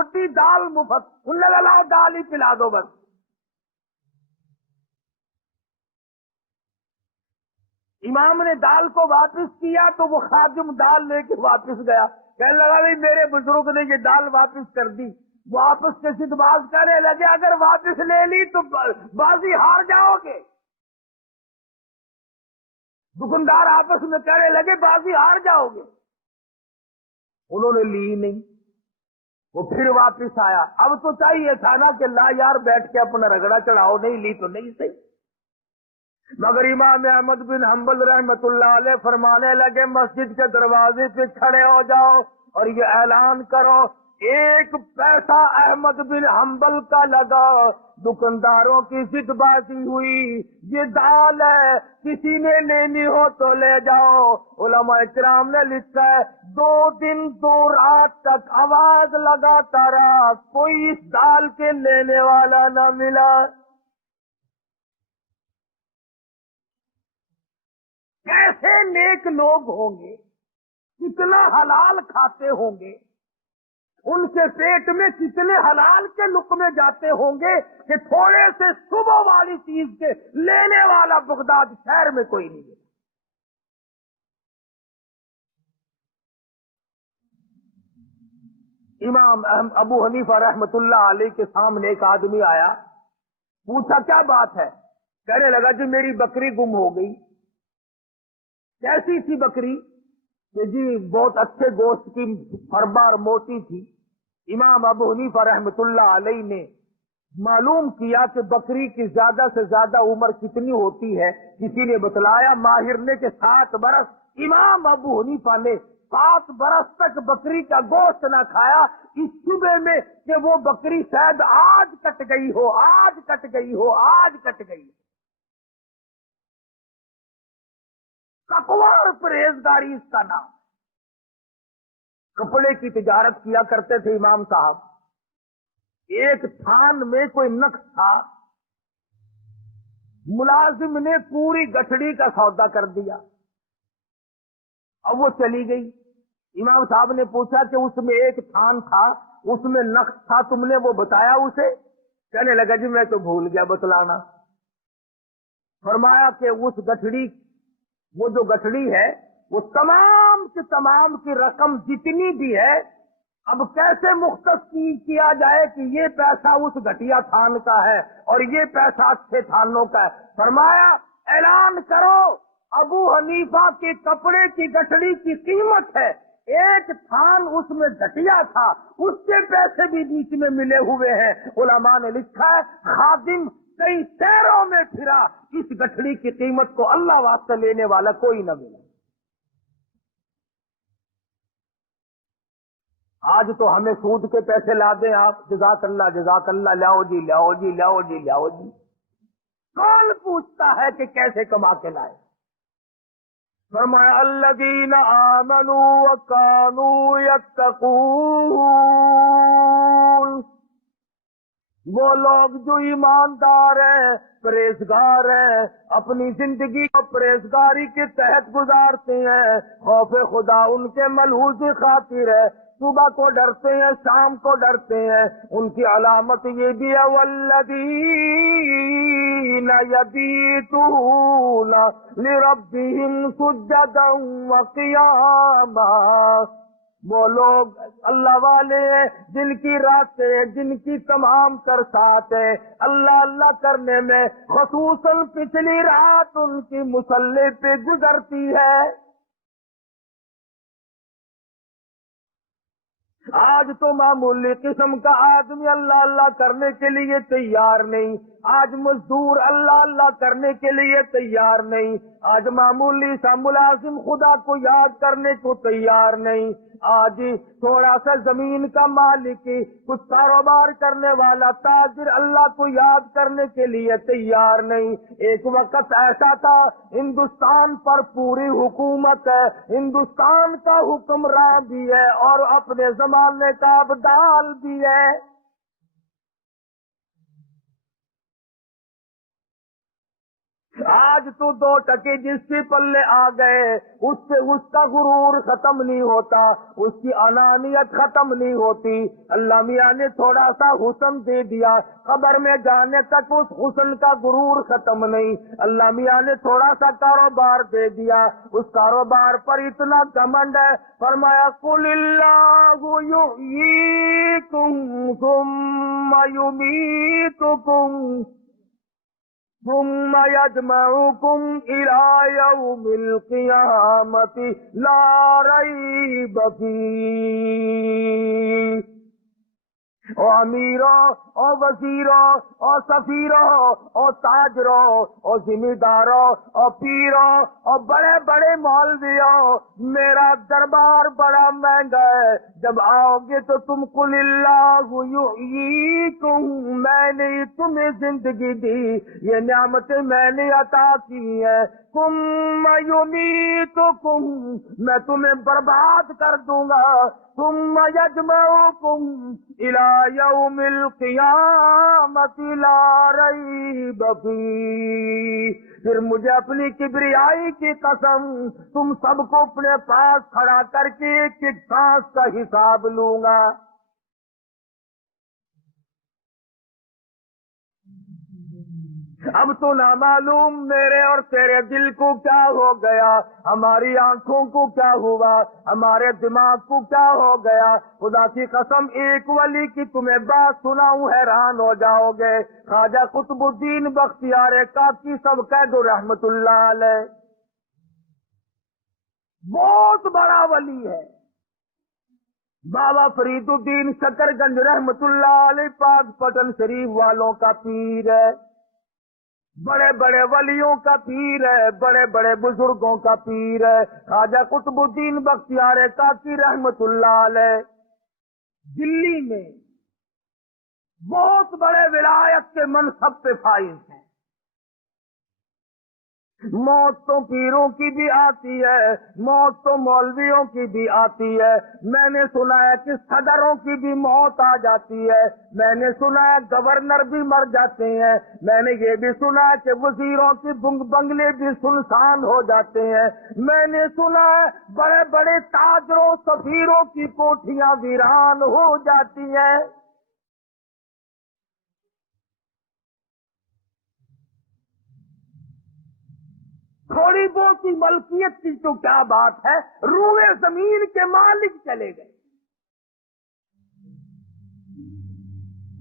روٹی دال مفت، انہوں نے لا دال ہی پلا دو بس۔ امام نے دال کو واپس کیا تو وہ خادم دال لے کے واپس گیا، کہنے لگا بھائی میرے بزرگ نے یہ دال واپس کر دی۔ وہ آپس کے ساتھ باز کرنے لگے اگر واپس لے لی تو بازی ہار جاؤ گے۔ دکاندار آپس میں کہنے لگے بازی ہار جاؤ گے، انہوں نے لی نہیں۔ وہ پھر واپس آیا، اب تو چاہیے تھا نا کہ لا یار بیٹھ کے اپنا رگڑا چڑھاؤ، نہیں لی تو نہیں صحیح۔ مگر امام احمد بن حنبل رحمت اللہ علیہ فرمانے لگے مسجد کے دروازے پہ کھڑے ہو جاؤ اور یہ اعلان کرو 1 پیسہ احمد بن حنبل کا لگا۔ دکانداروں کی ضد بازی ہوئی، یہ دال ہے کسی نے لینی ہو تو لے جاؤ۔ علماء کرام نے لکھا ہے 2 دن 2 رات تک آواز لگاتا رہا، کوئی اس دال کے لینے والا نہ ملا۔ کیسے نیک لوگ ہوں گے، کتنا حلال کھاتے ہوں گے، ان کے پیٹ میں کتنے حلال کے لقمے جاتے ہوں گے کہ تھوڑے سے صبح والی چیز کے لینے والا بغداد شہر میں کوئی نہیں ہے۔ امام ابو حنیفہ رحمت اللہ علیہ کے سامنے ایک آدمی آیا، پوچھا کیا بات ہے؟ کہنے لگا جی میری بکری گم ہو گئی۔ کیسی تھی بکری؟ کہ جی بہت اچھے گوشت کی، فربار موٹی تھی۔ امام ابو حنیفہ رحمت اللہ علیہ نے معلوم کیا کہ بکری کی زیادہ سے زیادہ عمر کتنی ہوتی ہے، کسی نے بتلایا ماہر نے کہ 7 برس۔ امام ابو حنیفہ نے 7 برس تک بکری کا گوشت نہ کھایا، اس صبح میں کہ وہ بکری شاید آج کٹ گئی ہو، آج کٹ گئی ہو، آج کٹ گئی ہو۔ ککوار پرہیزگاری اس کا نام۔ کپڑے کی تجارت کیا کرتے تھے امام صاحب، ایک تھان میں کوئی نقص تھا، ملازم نے پوری گٹھڑی کا سودا کر دیا، اب وہ چلی گئی۔ امام صاحب نے پوچھا کہ اس میں ایک تھان تھا، اس میں نقص تھا، تم نے وہ بتایا اسے؟ کہنے لگا جی میں تو بھول گیا بتلانا۔ فرمایا کہ اس گٹھڑی، وہ جو گٹھڑی ہے وہ تمام کی رقم جتنی بھی ہے اب کیسے مختص کیا جائے کہ یہ پیسہ اس گٹھیا تھان کا ہے اور یہ پیسہ اچھے تھانوں کا ہے؟ فرمایا اعلان کرو ابو حنیفہ کے کپڑے کی گٹھڑی کی قیمت ہے، ایک تھان اس میں گٹھیا تھا، اس کے پیسے بھی بیچ میں ملے ہوئے ہیں۔ علماء نے لکھا ہے خادم کئی شہروں میں پھرا، اس گٹھڑی کی قیمت کو اللہ واسطے لینے والا کوئی نہ ملا۔ آج تو ہمیں سود کے پیسے لا دیں آپ، جزاک اللہ، لاؤ جی لاؤ جی لاؤ جی لاؤ جی۔ کون پوچھتا ہے کہ کیسے کما کے لائے؟ فرمایا الذین آمنوا وکانوا یتقون، وہ لوگ جو ایماندار ہیں، پرہیزگار ہیں، اپنی زندگی کو پرہیزگاری کے تحت گزارتے ہیں، خوف خدا ان کے ملحوظ خاطر ہے، صبح کو ڈرتے ہیں، شام کو ڈرتے ہیں۔ ان کی علامت یہ بھی ہے والذین یبیتون لربہم سجدا وقیاما، وہ لوگ اللہ والے ہیں جن کی راتیں، جن کی تمام کرسات ہیں اللہ اللہ کرنے میں، خصوصاً پچھلی رات ان کی مصلی پہ گزرتی ہے۔ آج تو معمولی قسم کا آدمی اللہ اللہ کرنے کے لیے تیار نہیں، آج مزدور اللہ اللہ کرنے کے لیے تیار نہیں، آج معمولی سا ملازم خدا کو یاد کرنے کو تیار نہیں، آج تھوڑا سا زمین کا مالک، کچھ کاروبار کرنے والا تاجر اللہ کو یاد کرنے کے لیے تیار نہیں۔ ایک وقت ایسا تھا ہندوستان پر پوری حکومت ہے، ہندوستان کا حکمراں بھی ہے اور اپنے زمانے کا ابدال بھی ہے۔ آج تو 2 ٹکے جس کے پلے آ گئے اس سے اس کا غرور ختم نہیں ہوتا، اس کی انانیت ختم نہیں ہوتی۔ اللہ میاں نے تھوڑا سا حسن دے دیا، قبر میں جانے تک اس حسن کا غرور ختم نہیں۔ اللہ میاں نے تھوڑا سا کاروبار دے دیا، اس کاروبار پر اتنا گھمنڈ ہے، فرمایا قل اللہ یحییکم ثم یمیتکم ثم یجمعکم الی یوم القیامۃ لا ریب فیہ۔ او امیروں، او وزیروں، او سفیروں، او تاجروں، او ذمہ داروں، او پیروں، او بڑے بڑے مولویوں، میرا دربار بڑا مہنگا ہے۔ جب آؤ گے تو تم قل اللہ یحییکم، میں نے تمہیں زندگی دی، یہ نعمتیں میں نے عطا کی ہیں، ثم یمیتکم، میں تمہیں برباد کر دوں گا، ثم یجمعکم الی یوم القیامۃ لا ریب فیہ۔ پھر مجھے اپنی کبریائی کی قسم، تم سب کو اپنے پاس کھڑا کر کے ایک ایک سانس کا حساب لوں گا۔ اب تو نامعلوم میرے اور تیرے دل کو کیا ہو گیا، ہماری آنکھوں کو کیا ہوا، ہمارے دماغ کو کیا ہو گیا۔ خدا کی قسم ایک ولی کی تمہیں بات سناؤں حیران ہو جاؤ گے۔ خواجہ قطب الدین بختیار کاکی سب کہہ دو رحمت اللہ علیہ، بہت بڑا ولی ہے۔ بابا فرید الدین شکر گنج رحمت اللہ علیہ پاک پٹن شریف والوں کا پیر ہے، بڑے بڑے ولیوں کا پیر ہے، بڑے بڑے بزرگوں کا پیر ہے۔ خواجہ قطب الدین بختیار کاکی رحمت اللہ علیہ دلی میں بہت بڑے ولایت کے منصب پہ فائز ہیں۔ موت تو پیروں کی بھی آتی ہے، موت تو مولویوں کی بھی آتی ہے، میں نے سنا ہے کہ صدروں کی بھی موت آ جاتی ہے، میں نے سنا ہے گورنر بھی مر جاتے ہیں، میں نے یہ بھی سنا ہے کہ وزیروں کی بنگلے بھی سنسان ہو جاتے ہیں، میں نے سنا ہے بڑے بڑے تاجروں سفیروں کی کوٹھیاں ویران ہو جاتی ہیں۔ تھوڑی بہت ہی ملکیت کی تو کیا بات ہے، روئے زمین کے مالک چلے گئے،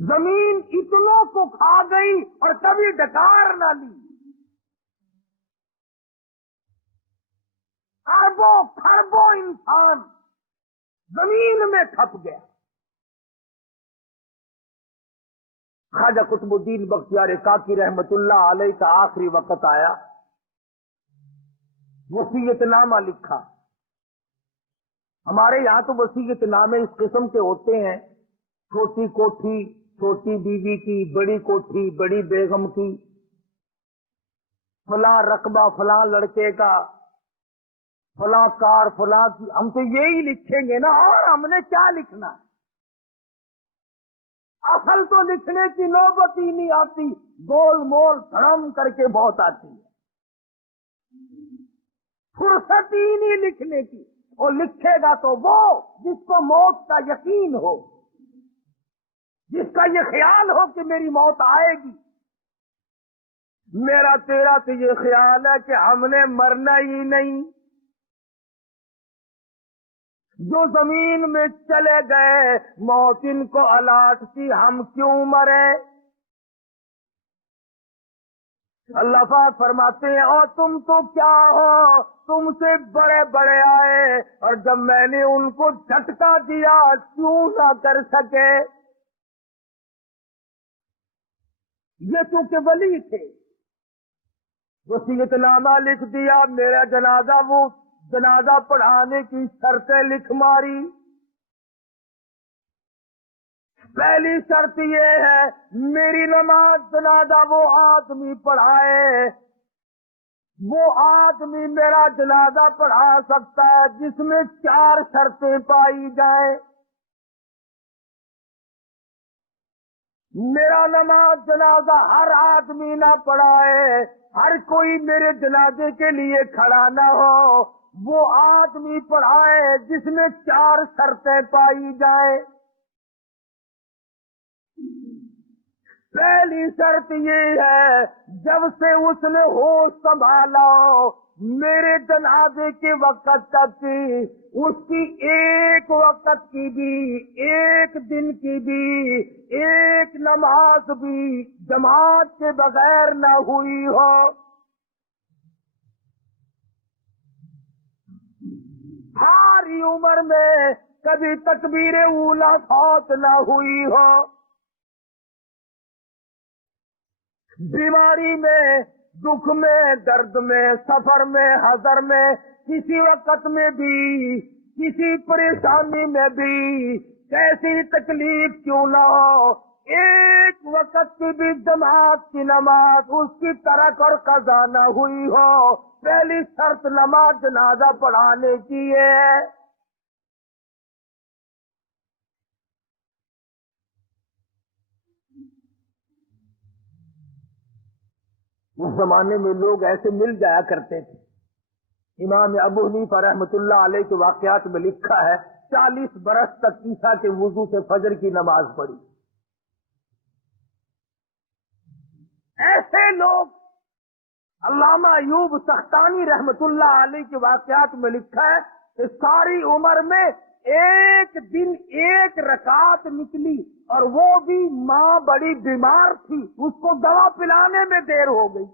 زمین اتنوں کو کھا گئی اور کبھی ڈکار نہ لی، اربوں خربوں انسان زمین میں کھپ گیا۔ خواجہ قطب الدین بختیار کاکی رحمت اللہ علیہ کا آخری وقت آیا، وصیت نامہ لکھا۔ ہمارے یہاں تو وصیت نامے اس قسم کے ہوتے ہیں، چھوٹی کوٹھی چھوٹی بیوی کی، بڑی کوٹھی بڑی بیگم کی، فلاں رقبہ فلاں لڑکے کا، فلاں کار فلاں کی، ہم تو یہی لکھیں گے نا، اور ہم نے کیا لکھنا؟ اصل تو لکھنے کی نوبت ہی نہیں آتی، گول مول دھڑم کر کے بہت آتی ہے، فرصت ہی نہیں لکھنے کی۔ اور لکھے گا تو وہ جس کو موت کا یقین ہو، جس کا یہ خیال ہو کہ میری موت آئے گی۔ میرا تیرا تو یہ خیال ہے کہ ہم نے مرنا ہی نہیں، جو زمین میں چلے گئے موت ان کو الاٹ تھی، ہم کیوں مرے؟ اللہ پاک فرماتے ہیں اور تم تو کیا ہو، تم سے بڑے بڑے آئے اور جب میں نے ان کو جھٹکا دیا کیوں نہ کر سکے؟ یہ چونکہ ولی تھے، وصیت نامہ لکھ دیا، میرا جنازہ، وہ جنازہ پڑھانے کی شرطیں لکھ ماری۔ پہلی شرط یہ ہے میری نماز جنازہ وہ آدمی پڑھائے، وہ آدمی میرا جنازہ پڑھا سکتا ہے جس میں 4 شرطیں پائی جائیں۔ میرا نماز جنازہ ہر آدمی نہ پڑھائے، ہر کوئی میرے جنازے کے لیے کھڑا نہ ہو، وہ آدمی پڑھائے جس میں 4 شرطیں پائی جائیں۔ پہلی شرط یہ ہے، جب سے اس نے ہوش سنبھالا میرے جنازے کے وقت تک اس کی ایک وقت کی بھی، ایک دن کی بھی، ایک نماز بھی جماعت کے بغیر نہ ہوئی ہو۔ ساری عمر میں کبھی تکبیر اولا فوت نہ ہوئی ہو۔ بیماری میں، دکھ میں، درد میں، سفر میں، حضر میں، کسی وقت میں بھی، کسی پریشانی میں بھی، کیسی تکلیف کیوں نہ ہو، ایک وقت کی بھی جماعت کی نماز اس کی ترک اور قضا نہ ہوئی ہو۔ پہلی شرط نماز جنازہ پڑھانے کی ہے۔ اس زمانے میں لوگ ایسے مل جایا کرتے تھے۔ امام ابو حنیفہ رحمۃ اللہ علیہ کے واقعات میں لکھا ہے 40 برس تک عیسیٰ کے وضو سے فجر کی نماز پڑھی۔ ایسے لوگ، علامہ ایوب سختانی رحمۃ اللہ علیہ کے واقعات میں لکھا ہے کہ ساری عمر میں ایک دن ایک رکعت نکلی، اور وہ بھی ماں بڑی بیمار تھی، اس کو دوا پلانے میں دیر ہو گئی۔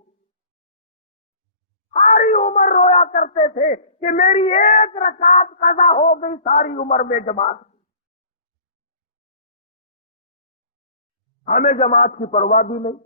ساری عمر رویا کرتے تھے کہ میری ایک رکعت قضا ہو گئی ساری عمر میں جماعت۔ ہمیں جماعت کی پرواہ بھی نہیں۔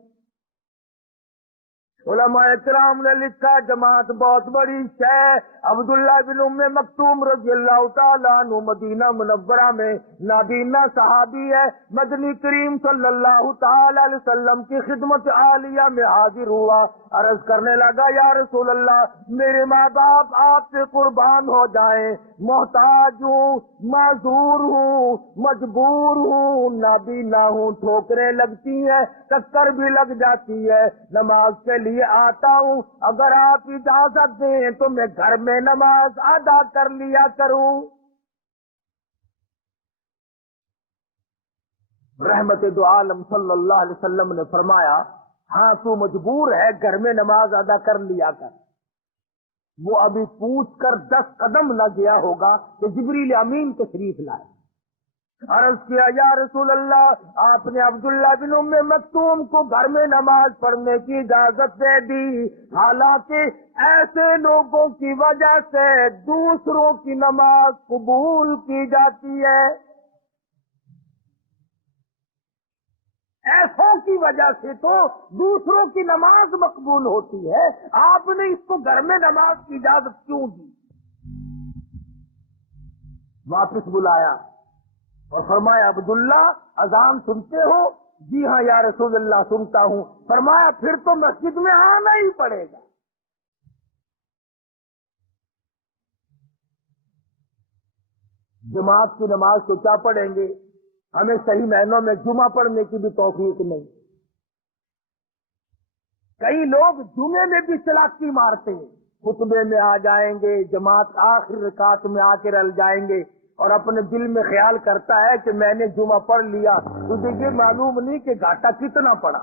علماء کرام نے لکھا جماعت بہت بڑی شے۔ عبداللہ بن ام مکتوم رضی اللہ تعالیٰ عنہ مدینہ منورہ میں نابینا صحابی ہے، مدنی کریم صلی اللہ تعالی علیہ وسلم کی خدمت عالیہ میں حاضر ہوا، عرض کرنے لگا یا رسول اللہ میرے ماں باپ آپ سے قربان ہو جائیں، محتاج ہوں، معذور ہوں، مجبور ہوں، نابینا ہوں، ٹھوکریں لگتی ہیں، چکر بھی لگ جاتی ہے، نماز کے لیے آتا ہوں، اگر آپ اجازت دیں تو میں گھر میں نماز ادا کر لیا کروں۔ رحمت دو عالم صلی اللہ علیہ وسلم نے فرمایا ہاں تو مجبور ہے، گھر میں نماز ادا کر لیا کر۔ وہ ابھی پوچھ کر 10 قدم نہ گیا ہوگا کہ جبریل امین تشریف لائے۔ عرض کیا یا رسول اللہ آپ نے عبداللہ بن ام مکتوم کو گھر میں نماز پڑھنے کی اجازت دے دی، حالانکہ ایسے لوگوں کی وجہ سے دوسروں کی نماز قبول کی جاتی ہے، ایسوں کی وجہ سے تو دوسروں کی نماز مقبول ہوتی ہے، آپ نے اس کو گھر میں نماز کی اجازت کیوں دی؟ واپس بلایا اور فرمایا عبداللہ اذان سنتے ہو؟ جی ہاں یا رسول اللہ سنتا ہوں۔ فرمایا پھر تو مسجد میں آنا ہی پڑے گا۔ جماعت کی نماز تو کیا پڑھیں گے، ہمیں صحیح معنوں میں جمعہ پڑھنے کی بھی توفیق نہیں۔ کئی لوگ جمعے میں بھی چلاکی مارتے ہیں، خطبے میں آ جائیں گے، جماعت آخر رکعت میں آ کے رل جائیں گے، اور اپنے دل میں خیال کرتا ہے کہ میں نے جمعہ پڑھ لیا، تجھے یہ معلوم نہیں کہ گھاٹا کتنا پڑا۔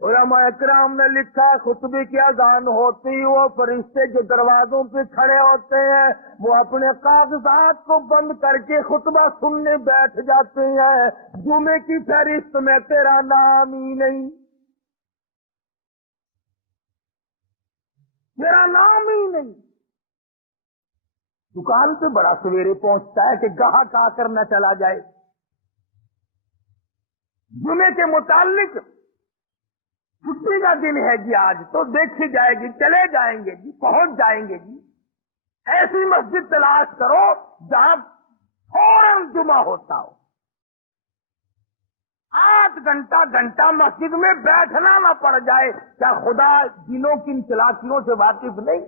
علماء اکرام نے لکھا خطبے کی اذان ہوتی وہ فرشتے جو دروازوں پہ کھڑے ہوتے ہیں وہ اپنے کاغذات کو بند کر کے خطبہ سننے بیٹھ جاتے ہیں، جمعے کی فہرست میں تیرا نام ہی نہیں، تیرا نام ہی نہیں۔ دکان پہ بڑا سویرے پہنچتا ہے کہ گاہک آ کر نہ چلا جائے۔ جمعے کے متعلق چھٹی کا دن ہے جی، آج تو دیکھی جائے گی، چلے جائیں گے جی، پہنچ جائیں گے جی۔ ایسی مسجد تلاش کرو جہاں فوراً جمعہ ہوتا ہو، 8 گھنٹہ مسجد میں بیٹھنا نہ پڑ جائے۔ کیا خدا دنوں کی ان چلاکیوں سے واقف نہیں؟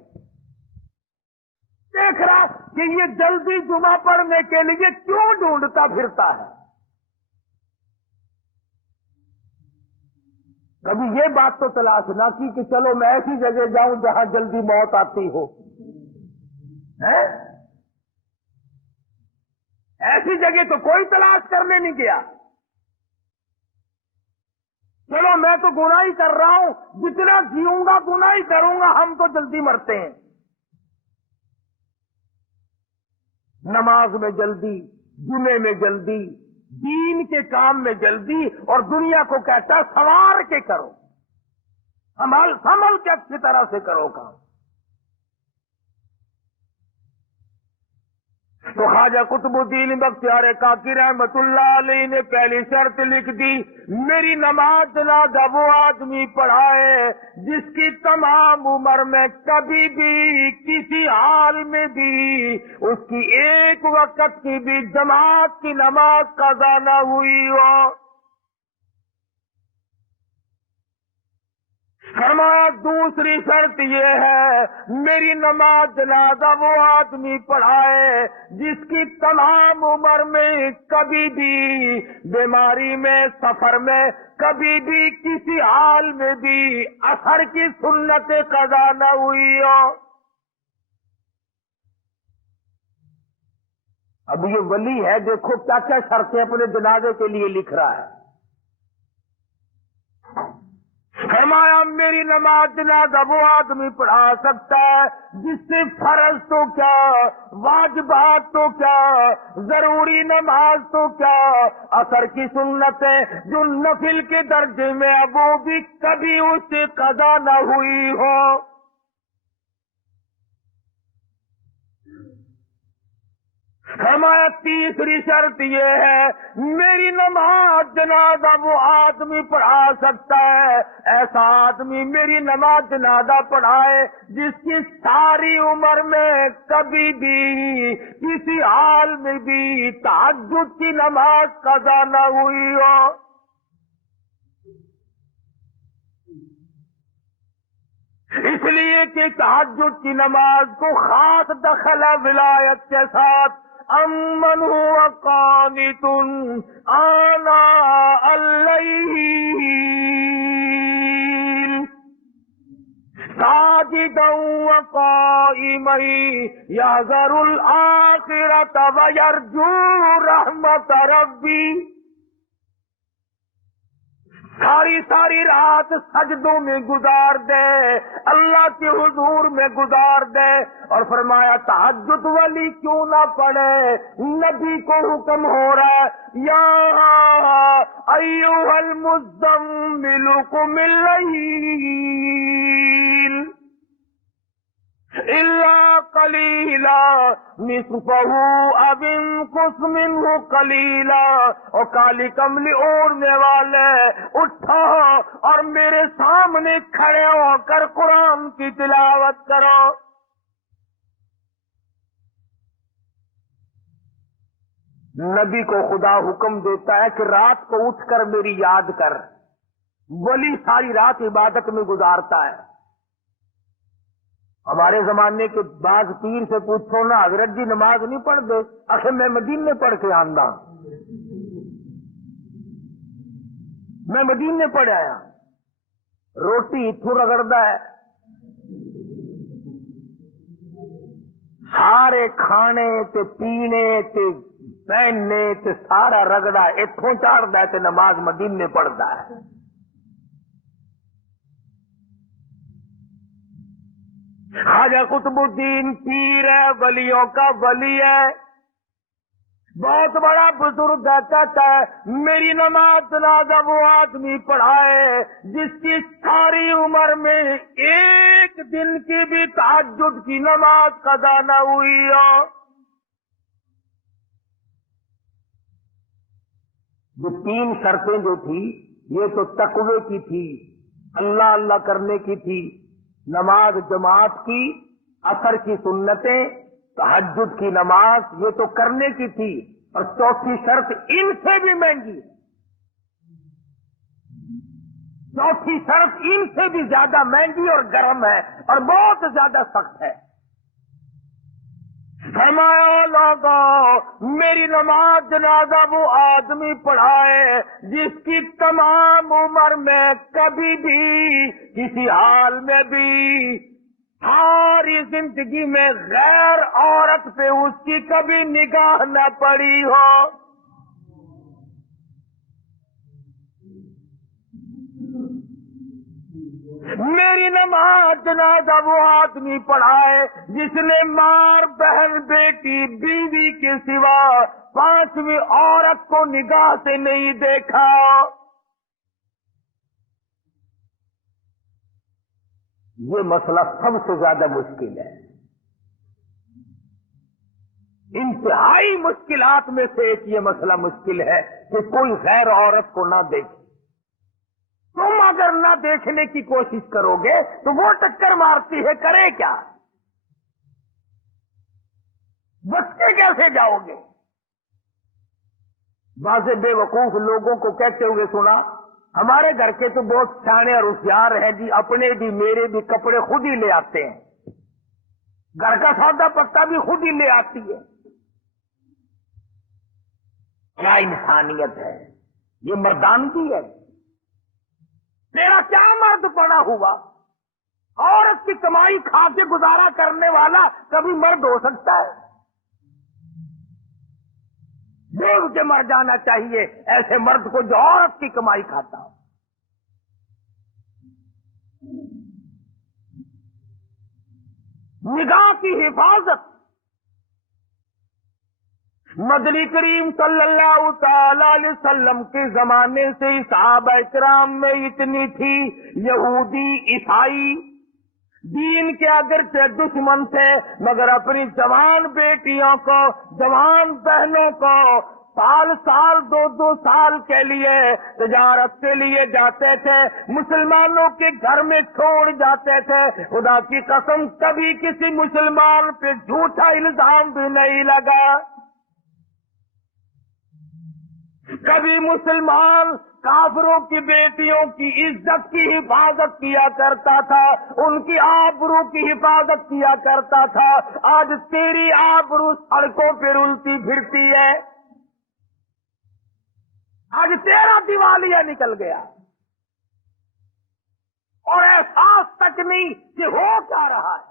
دیکھ رہا کہ یہ جلدی جمعہ پڑھنے کے لیے کیوں ڈھونڈتا پھرتا ہے۔ کبھی یہ بات تو تلاش نہ کی کہ چلو میں ایسی جگہ جاؤں جہاں جلدی موت آتی ہو، ایسی جگہ تو کوئی تلاش کرنے نہیں گیا۔ چلو میں تو گناہ ہی کر رہا ہوں، جتنا جیوں گا گناہ ہی کروں گا، ہم تو جلدی مرتے ہیں۔ نماز میں جلدی، جمعے میں جلدی، دین کے کام میں جلدی، اور دنیا کو کہتا سنوار کے کرو، سنبھل کے اچھی طرح سے کرو کام۔ تو خواجہ قطب الدین بختیار کاکی رحمت اللہ علیہ نے پہلی شرط لکھ دی، میری نماز جنازہ وہ آدمی پڑھائے جس کی تمام عمر میں کبھی بھی کسی حال میں بھی اس کی ایک وقت کی بھی جماعت کی نماز قضا نہ ہوئی ہو۔ فرمایا دوسری شرط یہ ہے، میری نماز جنازہ وہ آدمی پڑھائے جس کی تمام عمر میں کبھی بھی بیماری میں، سفر میں، کبھی بھی کسی حال میں بھی اثر کی سنت قضا نہ ہوئی ہو۔ اب یہ ولی ہے، دیکھو کیا کیا شرطیں اپنے جنازے کے لیے لکھ رہا ہے۔ فرمایا میری نماز جنازہ وہ آدمی پڑھا سکتا ہے جس سے فرض تو کیا، واجبات تو کیا، ضروری نماز تو کیا، اثر کی سنتیں جو نفل کے درجے میں اب وہ بھی کبھی اس سے قضا نہ ہوئی ہو۔ فرمایا تیسری شرط یہ ہے، میری نماز جنازہ وہ آدمی پڑھا سکتا ہے، ایسا آدمی میری نماز جنازہ پڑھائے جس کی ساری عمر میں کبھی بھی کسی حال میں بھی تہجد کی نماز قضا نہ ہوئی ہو۔ اس لیے کہ تہجد کی نماز کو خاص دخل ولایت کے ساتھ امن هو قانت آناء الليل ساجدا وقائما يحذر الآخرة ويرجو رحمة ربي، ساری رات سجدوں میں گزار دے، اللہ کے حضور میں گزار دے، اور فرمایا تہجد والی کیوں نہ پڑھے، نبی کو حکم ہو رہا ہے یا ایھا المزمل قم اللیل الا قلیلا نصفہ او انقص منہ قلیلا، اور کالی کملی اوڑھنے والے اٹھو اور میرے سامنے کھڑے ہو کر قرآن کی تلاوت کرو۔ نبی کو خدا حکم دیتا ہے کہ رات کو اٹھ کر میری یاد کر، ولی ساری رات عبادت میں گزارتا ہے۔ ہمارے زمانے کے بعض پیر سے پوچھو نا، حضرت جی نماز نہیں پڑھ دے، آخر میں مدینے پڑھ کے آندا، میں مدینے پڑھ آیا، روٹی اتھو رگڑدا ہے، سارے کھانے تے پینے تے پہننے تے سارا رگڑا اتھوں چاڑدا ہے تے نماز مدینے پڑھدا ہے۔ خواجہ قطب الدین پیر ہے، ولیوں کا ولی ہے، بہت بڑا بزرگ ہے، کہتا ہے میری نماز جنازہ وہ آدمی پڑھائے جس کی ساری عمر میں ایک دن کی بھی تہجد کی نماز قضا نہ ہوئی ہو۔ یہ تین شرطیں جو تھی یہ تو تقوی کی تھی، اللہ اللہ کرنے کی تھی، نماز جماعت کی، اثر کی سنتیں، تہجد کی نماز یہ تو کرنے کی تھی، اور چوتھی شرط ان سے بھی مہنگی، چوتھی شرط ان سے بھی زیادہ مہنگی اور گرم ہے اور بہت زیادہ سخت ہے۔ فرمایا لوگوں میری نماز جنازہ وہ آدمی پڑھائے جس کی تمام عمر میں کبھی بھی کسی حال میں بھی ساری زندگی میں غیر عورت پہ اس کی کبھی نگاہ نہ پڑی ہو. میری نماز جنازہ وہ آدمی پڑھائے جس نے ماں بہن بیٹی بیوی کے سوا پانچویں عورت کو نگاہ سے نہیں دیکھا. یہ مسئلہ سب سے زیادہ مشکل ہے. انتہائی مشکلات میں سے ایک یہ مسئلہ مشکل ہے کہ کوئی غیر عورت کو نہ دیکھے. تم اگر نہ دیکھنے کی کوشش کرو گے تو وہ ٹکر مارتی ہے، کرے کیا؟ بچتے کیسے جاؤ گے؟ بعض بے وقوف لوگوں کو کہتے ہوئے سنا، ہمارے گھر کے تو بہت سیانے اور ہوشیار ہیں جی، اپنے بھی میرے بھی کپڑے خود ہی لے آتے ہیں، گھر کا سودا پتا بھی خود ہی لے آتی ہے. کیا انسانیت ہے؟ یہ مردانگی ہے. تیرا کیا مرد پڑا ہوا؟ عورت کی کمائی کھا کے گزارا کرنے والا کبھی مرد ہو سکتا ہے؟ دیو کے مر جانا چاہیے ایسے مرد کو جو عورت کی کمائی کھاتا ہو. نگاہ کی حفاظت مدنی کریم صلی اللہ تعالی علیہ وسلم کے زمانے سے صحابہ کرام میں اتنی تھی. یہودی عیسائی دین کے اگرچہ دشمن تھے مگر اپنی جوان بیٹیوں کو جوان بہنوں کو سال سال 2 سال کے لیے تجارت کے لیے جاتے تھے، مسلمانوں کے گھر میں چھوڑ جاتے تھے. خدا کی قسم کبھی کسی مسلمان پہ جھوٹا الزام بھی نہیں لگا. کبھی مسلمان کافروں کی بیٹیوں کی عزت کی حفاظت کیا کرتا تھا، ان کی آبرو کی حفاظت کیا کرتا تھا. آج تیری آبرو سڑکوں پہ رلتی پھرتی ہے. آج تیرا دیوالیہ نکل گیا اور احساس تک نہیں کہ ہو کیا رہا ہے.